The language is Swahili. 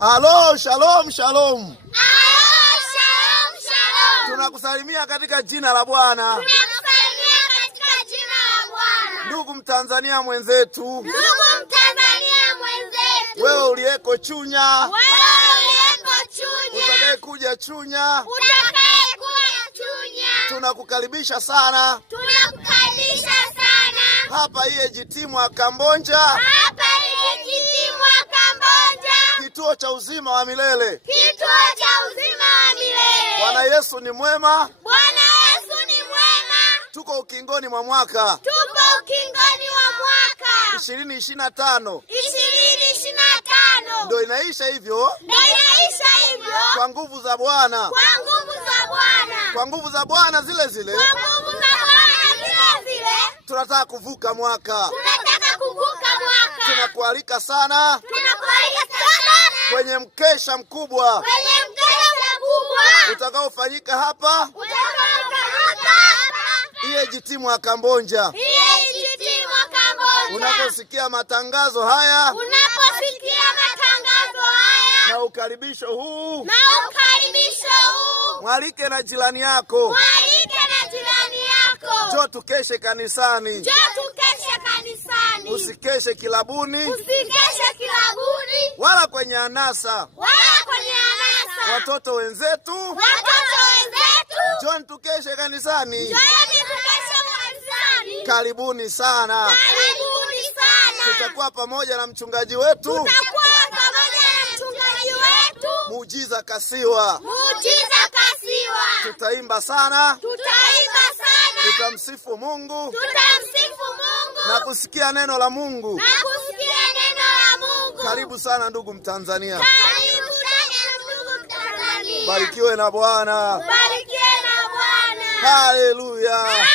Alo, shalom, shalom. Alo, shalom, shalom. Tunakusalimia katika jina la Bwana. Tunakusalimia katika jina la Bwana. Ndugu Mtanzania mwenzetu. Ndugu Mtanzania mwenzetu. Wewe uliyeko Chunya. Wewe uliyeko Chunya. Utakayekuja Chunya. Utakayekuja Chunya. Tunakukaribisha sana. Tunakukaribisha sana. Hapa EAGT Mwakambonja. Hapa EAGT Mwakambonja. Kituo cha uzima wa milele. Kituo cha uzima wa milele. Bwana Yesu ni mwema. Bwana Yesu ni mwema. Tuko ukingoni mwa mwaka. Tuko ukingoni wa mwaka 2025. 2025. Ndio inaisha hivyo. Ndio inaisha hivyo. Kwa nguvu za Bwana. Kwa nguvu za Bwana. Kwa nguvu za Bwana zile zile. Kwa nguvu za Bwana zile zile. Tunataka kuvuka mwaka. Tunataka kuvuka mwaka. Tunakualika sana. Tunakualika sana Kwenye mkesha mkubwa. kwenye mkesha mkubwa Utakaofanyika hapa utakaofanyika hapa EAGT Mwakambonja. EAGT Mwakambonja. Unaposikia matangazo haya Unaposikia matangazo haya na ukaribisho huu, na ukaribisho huu, mwalike na jirani yako. mwalike na jirani yako. Njoo tukeshe kanisani. Njoo tukeshe kanisani. Usikeshe kilabuni Usikeshe kilabuni wala kwenye anasa. wala kwenye anasa. Watoto wenzetu, Watoto wenzetu, njoo tukeshe kanisani. njooni tukeshe kanisani. Karibuni sana. Karibuni sana. Tutakuwa pamoja na mchungaji wetu Tutakuwa pamoja na mchungaji wetu Muujiza Kasiwa. Muujiza Kasiwa. Tutaimba sana. Tutaimba sana. Tutamsifu Mungu Tutamsifu Mungu na kusikia neno la Mungu. na kusikia neno la Mungu. Karibu sana ndugu Mtanzania. Karibu sana ndugu Mtanzania. Barikiwe na Bwana. Barikiwe na Bwana. Haleluya.